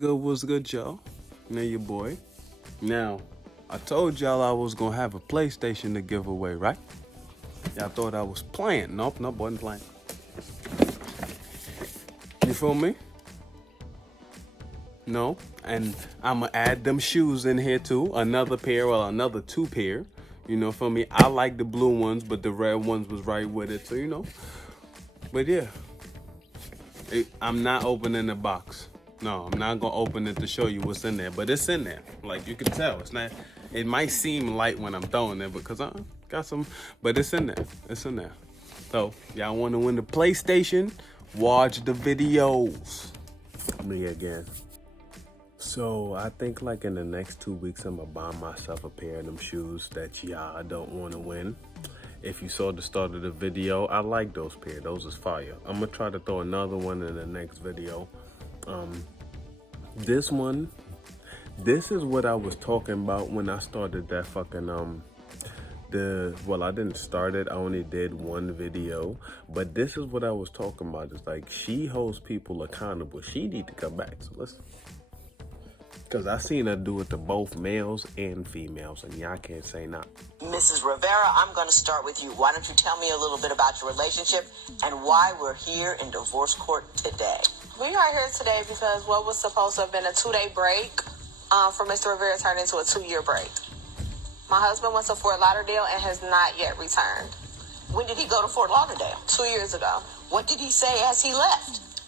Good was good, y'all. Now your boy. Now, I told y'all I was gonna have a PlayStation to give away, right? Y'all thought I was playing. Nope, wasn't playing. You feel me? No. And I'ma add them shoes in here too. Another pair or another two pair. You know, for me, I like the blue ones, but the red ones was right with it, so you know. But yeah. I'm not opening the box. No, I'm not gonna open it to show you what's in there, but it's in there. Like you can tell, it's not. It might seem light when I'm throwing it because I got some, but it's in there. It's in there. So y'all want to win the PlayStation? Watch the videos. Me again. So I think like in the next 2 weeks, I'm gonna buy myself a pair of them shoes that y'all don't want to win. If you saw the start of the video, I like those pair. Those is fire. I'm gonna try to throw another one in the next video. This one, this is what I was talking about when I started that fucking I didn't start it, I only did one video, but this is what I was talking about. It's like she holds people accountable. She need to come back. So let's, because I seen her do it to both males and females, and y'all can't say not. Mrs. Rivera, I'm going to start with you. Why don't you tell me a little bit about your relationship and why we're here in divorce court today? We are here today because what was supposed to have been a 2-day break for Mr. Rivera turned into a 2-year break. My husband went to Fort Lauderdale and has not yet returned. When did he go to Fort Lauderdale? 2 years ago. What did he say as he left?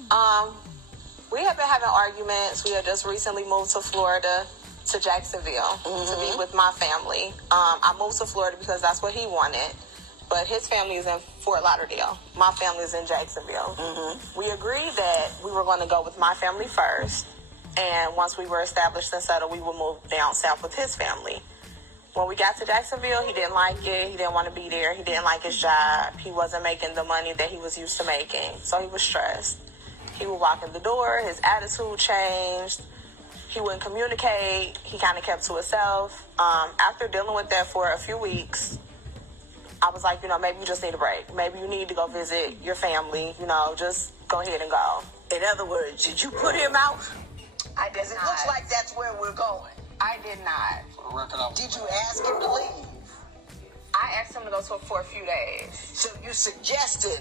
We have been having arguments. We had just recently moved to Florida, to Jacksonville, to be with my family. I moved to Florida because that's what he wanted. But his family is in Fort Lauderdale. My family is in Jacksonville. We agreed that we were going to go with my family first. And once we were established and settled, we would move down south with his family. When we got to Jacksonville, he didn't like it. He didn't want to be there. He didn't like his job. He wasn't making the money that he was used to making. So he was stressed. He would walk in the door. His attitude changed. He wouldn't communicate. He kind of kept to himself. After dealing with that for a few weeks, I was like, maybe you just need a break. Maybe you need to go visit your family. Just go ahead and go. In other words, did you put him out? I did Because it looks like that's where we're going. I did not. Did you ask him to leave? I asked him to go for a few days. So you suggested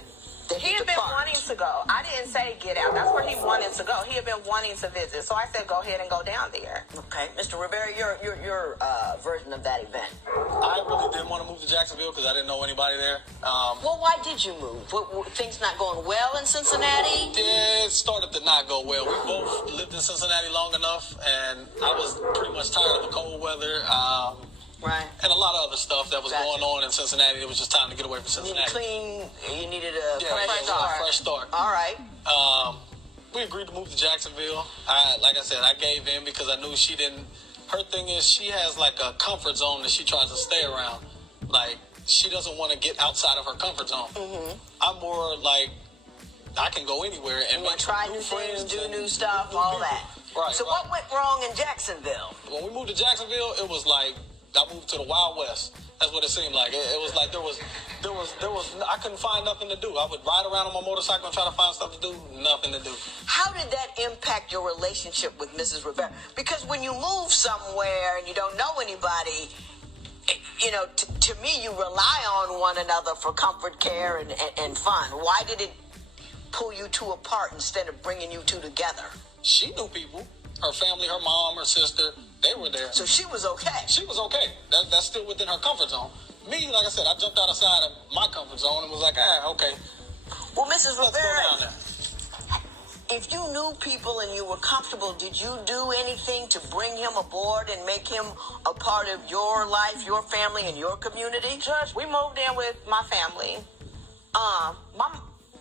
that He had been wanting to go. I didn't say get out. That's where he wanted to go. He had been wanting to visit. So I said, go ahead and go down there. Okay, Mr. Rivera, your version of that event. I really didn't want to move to Jacksonville because I didn't know anybody there. Well, why did you move? Were things not going well in Cincinnati? It started to not go well. We both lived in Cincinnati long enough, and I was pretty much tired of the cold weather. Right. And a lot of other stuff that was going on in Cincinnati. It was just time to get away from Cincinnati. You needed a fresh start. All right. We agreed to move to Jacksonville. Like I said, I gave in because I knew she didn't. Her thing is she has like a comfort zone that she tries to stay around. Like she doesn't want to get outside of her comfort zone. I'm more like I can go anywhere and make try new things, do new stuff, all that. Right. So what went wrong in Jacksonville? When we moved to Jacksonville, it was like I moved to the Wild West. That's what it seemed like. It was like there was. I couldn't find nothing to do. I would ride around on my motorcycle and try to find stuff to do. Nothing to do. How did that impact your relationship with Mrs. Rivera? Because when you move somewhere and you don't know anybody, to me, you rely on one another for comfort, care, and fun. Why did it pull you two apart instead of bringing you two together? She knew people. Her family, her mom, her sister, they were there. So she was okay. She was okay. That's still within her comfort zone. Me, like I said, I jumped outside of my comfort zone and was like, okay. Well, Mrs. Let's go Rivera, down there. if you knew people and you were comfortable, did you do anything to bring him aboard and make him a part of your life, your family, and your community? Judge, we moved in with my family.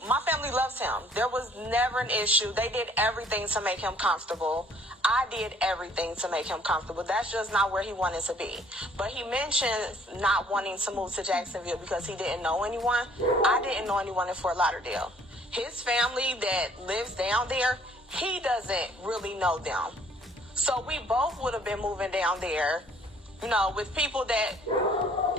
My family loves him. There was never an issue. They did everything to make him comfortable. I did everything to make him comfortable. That's just not where he wanted to be. But he mentioned not wanting to move to Jacksonville because he didn't know anyone. I didn't know anyone in Fort Lauderdale. His family that lives down there, he doesn't really know them. So we both would have been moving down there, with people that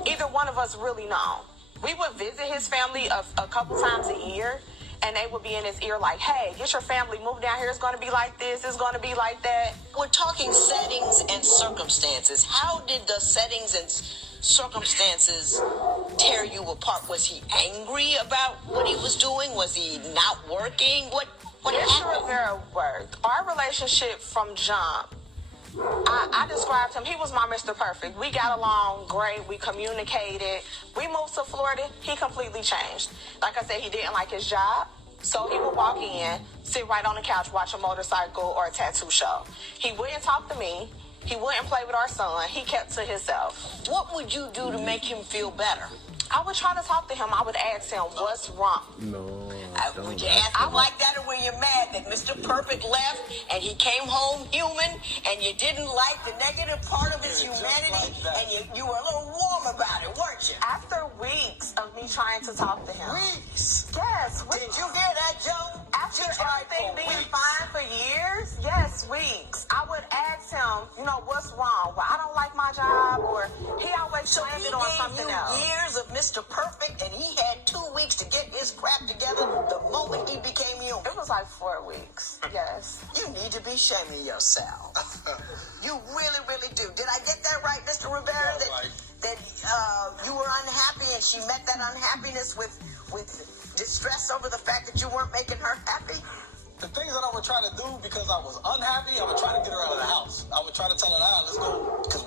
either one of us really know. We would visit his family a couple times a year, and they would be in his ear like, hey, get your family, move down here, it's going to be like this, it's going to be like that. We're talking settings and circumstances. How did the settings and circumstances tear you apart? Was he angry about what he was doing? Was he not working? What Mr. happened? Rivera worked. Our relationship from jump, I described him, he was my Mr. Perfect. We got along great, we communicated. We moved to Florida, he completely changed. Like I said, he didn't like his job, so he would walk in, sit right on the couch, watch a motorcycle or a tattoo show. He wouldn't talk to me, he wouldn't play with our son, he kept to himself. What would you do to make him feel better? I would try to talk to him, I would ask him, what's wrong? No. Would you ask him like that, or were you mad that Mr. Perfect left and he came home human and you didn't like the negative part of his humanity and you were a little warm about it, weren't you? After weeks of me trying to talk to him. Weeks. Yes, Did you hear that, Joe? After She tried everything for being weeks. fine for years, yes, weeks. I would ask him, what's wrong? Well, I don't like my job, or he always So he blamed it on gave something you else. years of Mr. Perfect, and he had 2 weeks to get his crap together the moment he became human. It was like 4 weeks, yes. You need to be shaming yourself. You really, really do. Did I get that right, Mr. Rivera? That you were unhappy, and she met that unhappiness with distress over the fact that you weren't making her happy? The things that I would try to do because I was unhappy, I would try to get her out of the house. I would try to tell her, let's go. Because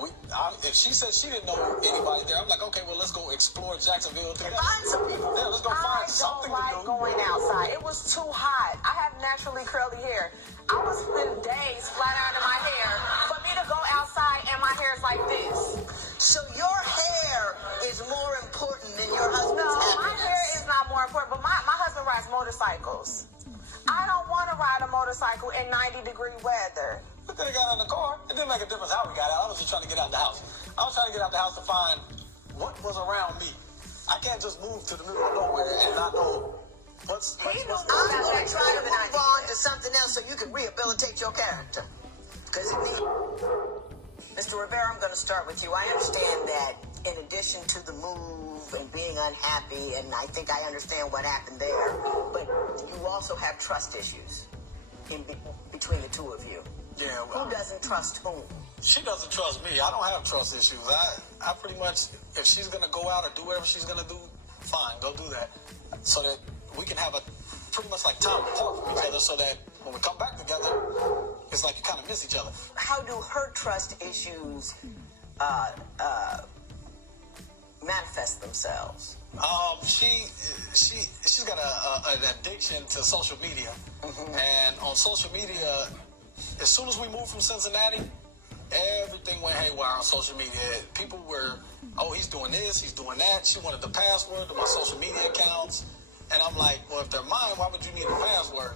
if she said she didn't know anybody there, I'm like, okay, well, let's go explore Jacksonville together. Find some people. Yeah, let's go find something I to don't like do. going outside. It was too hot. I have naturally curly hair. I would spend days flat ironing my hair. For me to go outside and my hair is like this. So your hair is more important than your husband's No, happiness. my hair is not more important, but my husband rides motorcycles. I don't want to ride a motorcycle in 90-degree weather. But then I got in the car. It didn't make a difference how we got out. I was just trying to get out the house. I was trying to get out the house to find what was around me. I can't just move to the middle of nowhere and not know what's I'm going to try to move on to something else so you can rehabilitate your character. Because Mr. Rivera, I'm going to start with you. I understand that in addition to the move and being unhappy, and I think I understand what happened there, but you also have trust issues between the two of you. Yeah, well, Who doesn't trust whom? she doesn't trust me. I don't have trust issues. I pretty much, if she's going to go out or do whatever she's going to do, fine, go do that. So that we can have a pretty much like time apart from each other so that when we come back together, it's like you kind of miss each other. How do her trust issues manifest themselves? She's got an addiction to social media, and on social media, as soon as we moved from Cincinnati, everything went haywire on social media. People were, he's doing this, he's doing that. She wanted the password to my social media accounts, and I'm like, well, if they're mine, why would you need the password?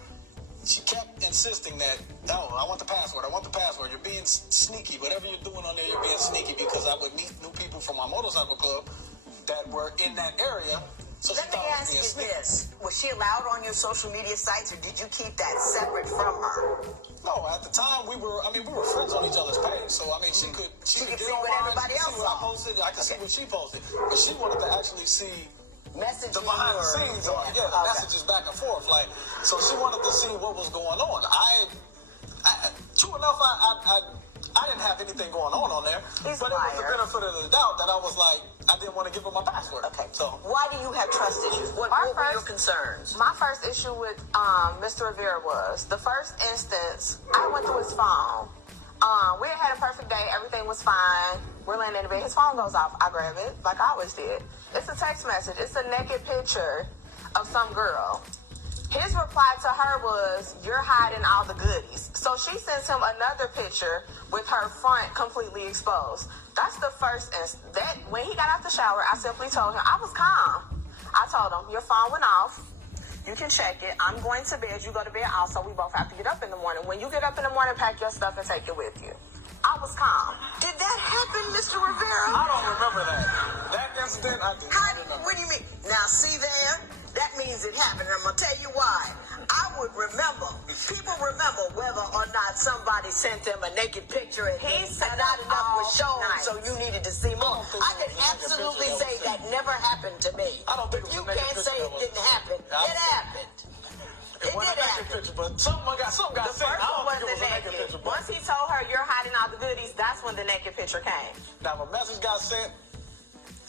She kept insisting that, no, I want the password. You're being sneaky. Whatever you're doing on there, you're being sneaky, because I would meet new people from my motorcycle club that were in that area. So Let me ask you this. Was she allowed on your social media sites, or did you keep that separate from her? No, at the time we were friends on each other's page. So I mean, she could She could get see what online, everybody she could see else what I saw. posted. I could see what she posted, but she wanted to actually see Messaging the behind the scenes on the messages back and forth. Like, so she wanted to see what was going on. True enough, I didn't have anything going on there. He's but a it was the liar. benefit of the doubt that I was like, I didn't want to give her my password. Okay. So Why do you have trust issues? What were your concerns? My first issue with Mr. Rivera was the first instance. I went through his phone. We had a perfect day. Everything was fine. We're laying in the bed. His phone goes off. I grab it like I always did. It's a text message. It's a naked picture of some girl. His reply to her was, "You're hiding all the goodies." So she sends him another picture with her front completely exposed. That's the first instance. That when he got out the shower, I simply told him, I was calm. I told him, your phone went off. You can check it. I'm going to bed. You go to bed also. We both have to get up in the morning. When you get up in the morning, pack your stuff and take it with you. I was calm. Did that happen, Mr. Rivera? I don't remember that. That incident, I do not remember. What do you mean? Now, see there? That means it happened. And I'm going to tell you why. I would remember. People remember whether or not somebody sent them a naked picture and not enough was shown, so you needed to see more. I can absolutely say that never happened to me. I don't think But it you was a naked can't say picture it that was- didn't happen. It happened. It wasn't did a naked happen. picture, but something got The sent. first I don't one think it was wasn't a naked naked. picture. But Once he told her you're hiding all the goodies, that's when the naked picture came. now, if a message got sent,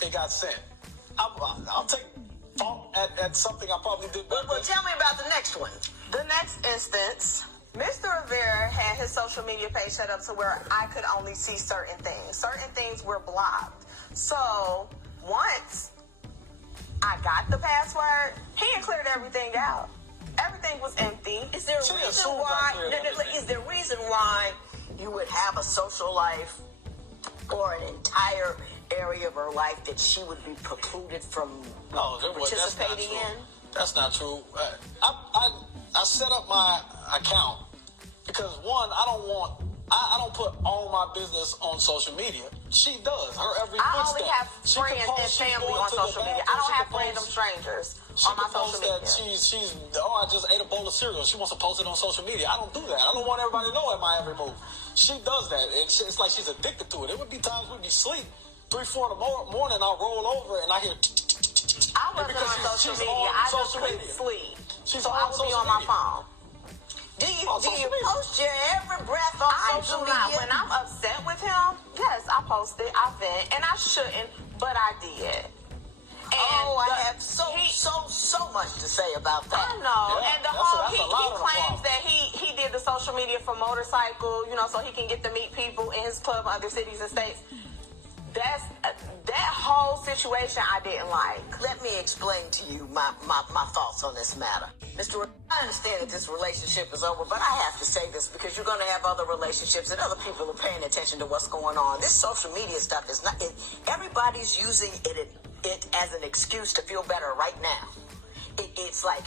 it got sent. I'll take fault at something I probably did better. Well, tell me about the next one. The next instance, Mr. Rivera had his social media page set up to where I could only see certain things. Certain things were blocked. So once I got the password, he had cleared everything out. Everything was empty. Is there a She reason assumed why? I cleared everything. Is there a reason why you would have a social life or an entire area of her life that she would be precluded from No, that's not participating true. in? That's not true. I set up my account because one, I don't put all my business on social media. She does. Her every I footstep. only have She can friends and post she's family going on to the social media. I bathroom. don't She have can random post- strangers She on my can post social that media. I just ate a bowl of cereal. She wants to post it on social media. I don't do that. I don't want everybody to know at my every move. She does that. It's like she's addicted to it. It would be times we'd be asleep, 3, 4 in the morning. I'll roll over and I hear. I wasn't because on social she's media. on I just social couldn't media. sleep. She's So on I would be social on my media. phone. Do you On social media. post your every breath on I social do not. media? When I'm upset with him, yes, I post it. I vent, and I shouldn't, but I did. And I have so much to say about that. I know. Yeah, And the that's whole a he lot of the claims problem. that he did the social media for motorcycle, so he can get to meet people in his club in other cities and states. That whole situation I didn't like. Let me explain to you my thoughts on this matter. Mr. I understand that this relationship is over, but I have to say this because you're going to have other relationships and other people are paying attention to what's going on. This social media stuff is not, everybody's using it as an excuse to feel better right now. It's like,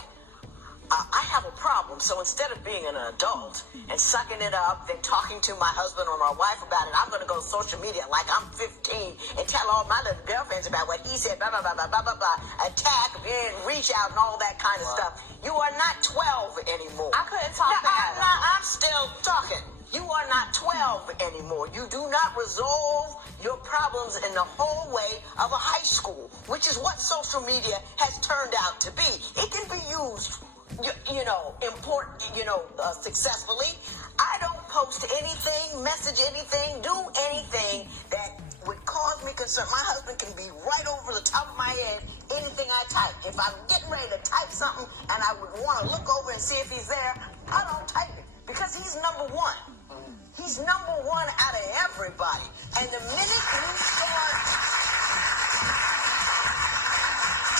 I have a problem, so instead of being an adult and sucking it up and talking to my husband or my wife about it, I'm going to go to social media like I'm 15 and tell all my little girlfriends about what he said, blah, blah, blah, blah, blah, blah, blah, attack, reach out and all that kind of stuff. You are not 12 anymore. I couldn't talk to him. I'm still talking. You are not 12 anymore. You do not resolve your problems in the hallway of a high school, which is what social media has turned out to be. It can be used successfully. I don't post anything, message anything, do anything that would cause me concern. My husband can be right over the top of my head, anything I type. If I'm getting ready to type something and I would want to look over and see if he's there, I don't type it because he's number one. He's number one out of everybody. And the minute you start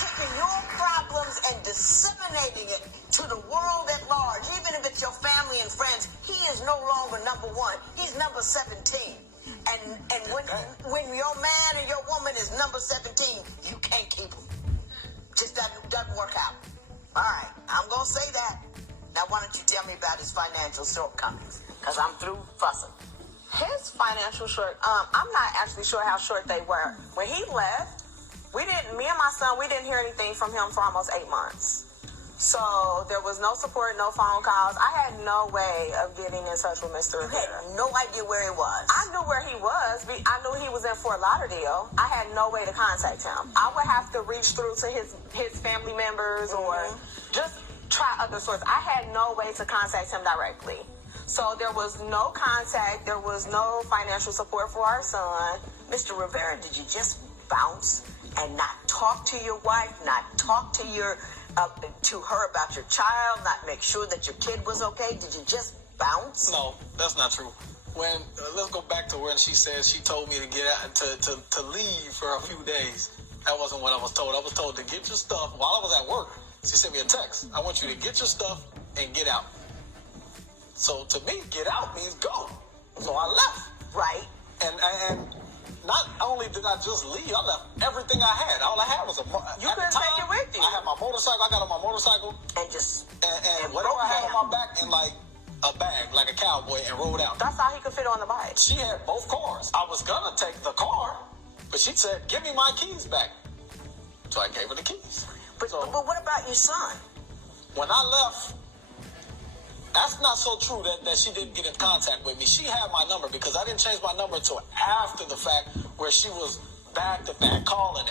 taking your problems and disseminating it to the world at large, even if it's your family and friends, he is no longer number one. He's number 17. And when your man or your woman is number 17, you can't keep him. Just doesn't work out. All right, I'm going to say that. Now, why don't you tell me about his financial shortcomings? Because I'm through fussing. His financial I'm not actually sure how short they were. When he left, me and my son, we didn't hear anything from him for almost 8 months. So there was no support, no phone calls. I had no way of getting in touch with Mr. You Rivera. had no idea where he was. I knew where he was. I knew he was in Fort Lauderdale. I had no way to contact him. I would have to reach through to his family members or just try other sources. I had no way to contact him directly. So there was no contact. There was no financial support for our son. Mr. Rivera, did you just bounce and not talk to your wife, not talk to her about your child, not make sure that your kid was okay? Did you just bounce? No, that's not true. When let's go back to when she said she told me to get out to leave for a few days. That wasn't what I was told. I was told to get your stuff while I was at work. She sent me a text. I want you to get your stuff and get out. So to me, get out means go. So I left. Right. And not only did I just leave, I left everything I had. All I had was You couldn't take it with you. I had my motorcycle. I got on my motorcycle And just and whatever I had on my back in like a bag, like a cowboy, and rode out. That's all he could fit on the bike. She had both cars. I was gonna take the car, but she said, "Give me my keys back." So I gave her the keys. but So what about your son? when I left, that's not so true that she didn't get in contact with me. She had my number because I didn't change my number until after the fact, where she was back to back calling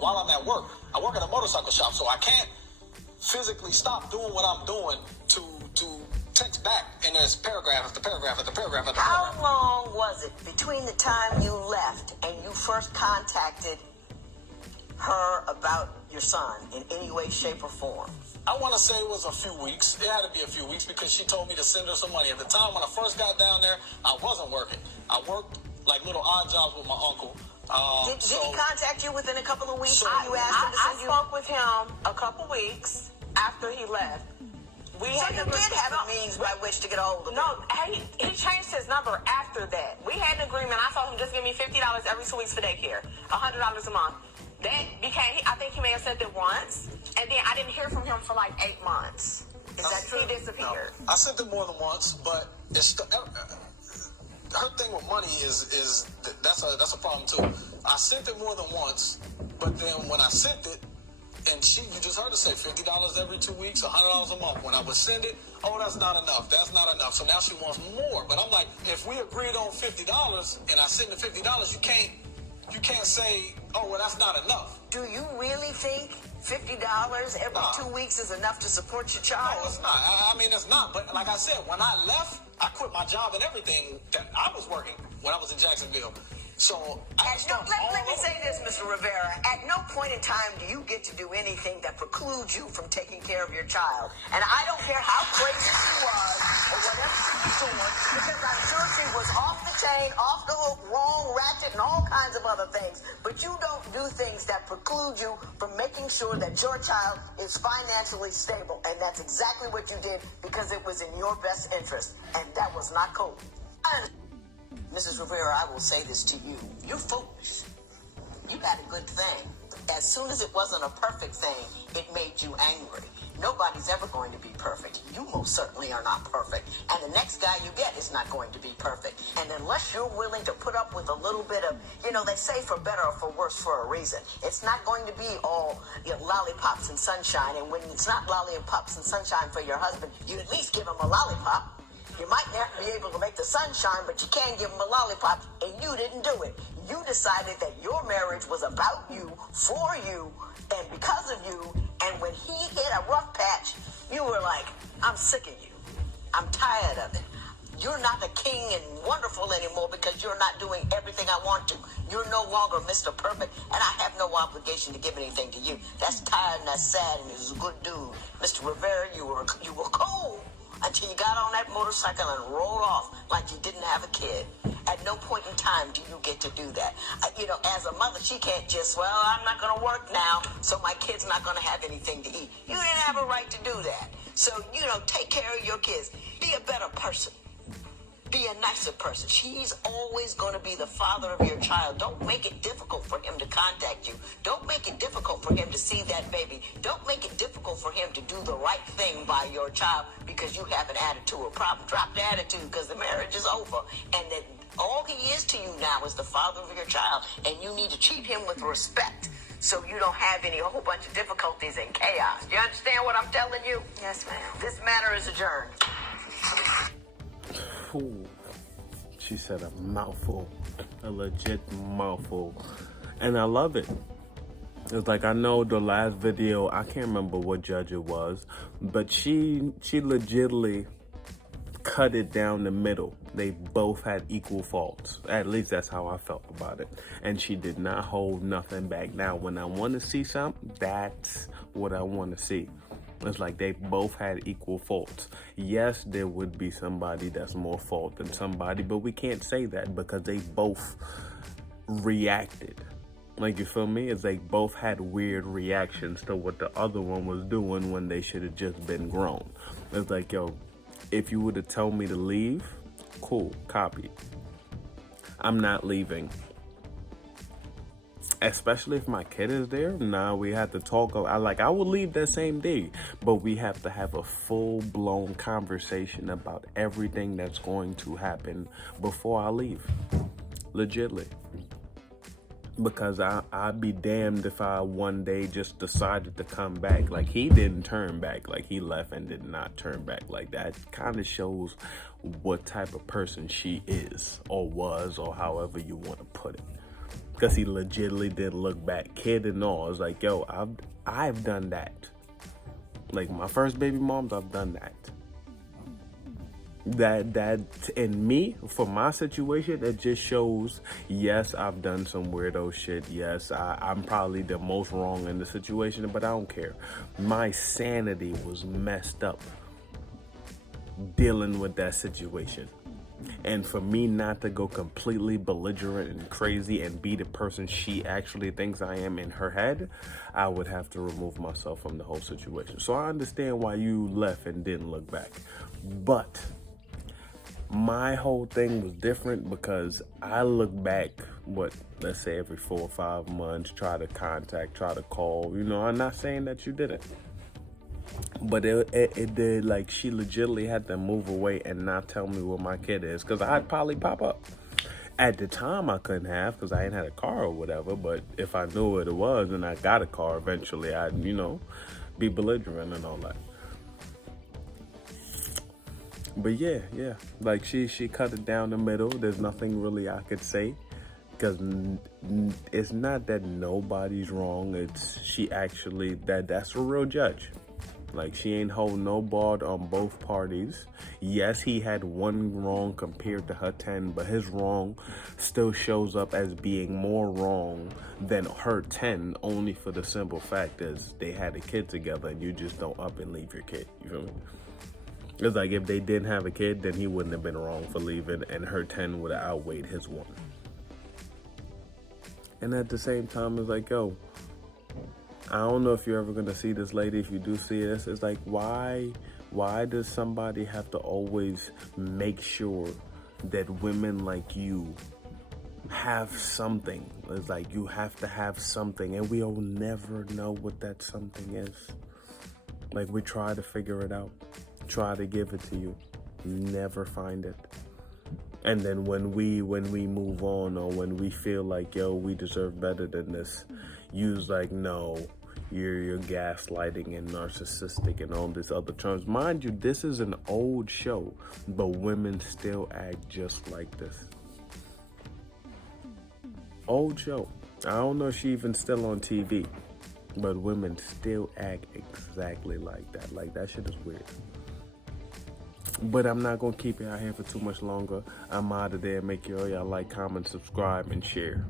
while I'm at work. I work at a motorcycle shop, so I can't physically stop doing what I'm doing to text back, and there's paragraph after paragraph after paragraph after How paragraph. long was it between the time you left and you first contacted her about your son in any way, shape, or form? I want to say it was a few weeks. It had to be a few weeks because she told me to send her some money. At the time when I first got down there, I wasn't working. I worked like little odd jobs with my uncle. Did he contact you within a couple of weeks? So- when you asked him to I send you? spoke with him a couple weeks after he left. So you did have a means by which to get a hold of him. No, he changed his number after that. We had an agreement. I told him just give me $50 every 2 weeks for daycare, $100 a month. That became, I think he may have said it once, and then I didn't hear from him for like 8 months. Is that true? He disappeared. No, I sent it more than once, but it's her thing with money is that's a problem too. I sent it more than once, but then when I sent it, and you just heard her say $50 every 2 weeks, $100 a month. When I would send it, oh, that's not enough. That's not enough. So now she wants more. But I'm like, if we agreed on $50 and I send the $50, you can't say, oh, well, that's not enough. Do you really think $50 every 2 weeks is enough to support your child? No, it's not. I mean, it's not. But like I said, when I left, I quit my job and everything that I was working when I was in Jacksonville. So Let me say this, Mr. Rivera. At no point in time do you get to do anything that precludes you from taking care of your child. And I don't care how crazy she was or whatever she was doing, because I'm sure she was off the chain, off the hook, wrong, ratchet, and all kinds of other things. But you don't do things that preclude you from making sure that your child is financially stable. And that's exactly what you did, because it was in your best interest. And that was not cool. Mrs. Rivera, I will say this to you. You're foolish. You got a good thing. As soon as it wasn't a perfect thing, it made you angry. Nobody's ever going to be perfect. You most certainly are not perfect. And the next guy you get is not going to be perfect. And unless you're willing to put up with a little bit of, they say for better or for worse for a reason. It's not going to be all lollipops and sunshine. And when it's not lollipops and sunshine for your husband, you at least give him a lollipop. You might not be able to make the sunshine, but you can give him a lollipop, and you didn't do it. You decided that your marriage was about you, for you, and because of you, and when he hit a rough patch, you were like, I'm sick of you. I'm tired of it. You're not the king and wonderful anymore because you're not doing everything I want to. You're no longer Mr. Perfect, and I have no obligation to give anything to you. That's tired and that's sad, and he's a good dude. Mr. Rivera, you were cold. Until you got on that motorcycle and rolled off like you didn't have a kid. At no point in time do you get to do that. As a mother, she can't just, I'm not going to work now, so my kid's not going to have anything to eat. You didn't have a right to do that. So, take care of your kids. Be a better person. Be a nicer person. He's always going to be the father of your child. Don't make it difficult for him to contact you. Don't make it difficult for him to see that baby. Don't make it difficult for him to do the right thing by your child because you have an attitude or problem. Drop the attitude because the marriage is over. And that all he is to you now is the father of your child. And you need to treat him with respect so you don't have a whole bunch of difficulties and chaos. Do you understand what I'm telling you? Yes, ma'am. This matter is adjourned. Ooh, she said a mouthful, a legit mouthful, and I love it. It's like, I know the last video, I can't remember what judge it was, but she legitimately cut it down the middle. They both had equal faults. At least that's how I felt about it. And she did not hold nothing back. Now, when I want to see something, that's what I want to see. It's like they both had equal faults. Yes, there would be somebody that's more fault than somebody, but we can't say that because they both reacted. Like, you feel me? It's like both had weird reactions to what the other one was doing when they should have just been grown. It's like, if you would have told me to leave, cool, copy. I'm not leaving. Especially if my kid is there, we have to talk. I will leave that same day, but we have to have a full-blown conversation about everything that's going to happen before I leave. Legitly. Because I'd be damned if I one day just decided to come back. Like, he didn't turn back. Like, he left and did not turn back. Like, that kind of shows what type of person she is or was, or however you want to put it. Because he legitimately didn't look back, kid and all. It's like, I've done that. Like my first baby moms, I've done that. That in me, for my situation, it just shows, yes, I've done some weirdo shit. Yes, I'm probably the most wrong in the situation, but I don't care. My sanity was messed up dealing with that situation. And for me not to go completely belligerent and crazy and be the person she actually thinks I am in her head, I would have to remove myself from the whole situation. So I understand why you left and didn't look back. But my whole thing was different because I look back, let's say every 4 or 5 months, try to contact, try to call. You know, I'm not saying that you didn't. But it did, like, she legitimately had to move away and not tell me where my kid is, because I'd probably pop up. At the time, I couldn't have, because I ain't had a car or whatever, but if I knew what it was and I got a car eventually, I'd, be belligerent and all that. But yeah, like, she cut it down the middle. There's nothing really I could say, because it's not that nobody's wrong. It's she actually, that's a real judge. Like, she ain't hold no bar on both parties. Yes, he had one wrong compared to her 10, but his wrong still shows up as being more wrong than her 10, only for the simple fact is they had a kid together and you just don't up and leave your kid. You feel me? It's like if they didn't have a kid, then he wouldn't have been wrong for leaving, and her 10 would have outweighed his 1. And at the same time, it's like, yo, I don't know if you're ever going to see this lady. If you do see this, it's like, why does somebody have to always make sure that women like you have something? It's like you have to have something, and we'll never know what that something is. Like, we try to figure it out, try to give it to you, never find it. And then when we move on, or when we feel like, yo, we deserve better than this, you's like, no, you're gaslighting and narcissistic and all these other terms. Mind you, this is an old show, but women still act just like this. Old show. I don't know if she even still on TV, but women still act exactly like that. Like, that shit is weird. But I'm not gonna keep it out here for too much longer. I'm out of there. Make sure y'all like, comment, subscribe, and share.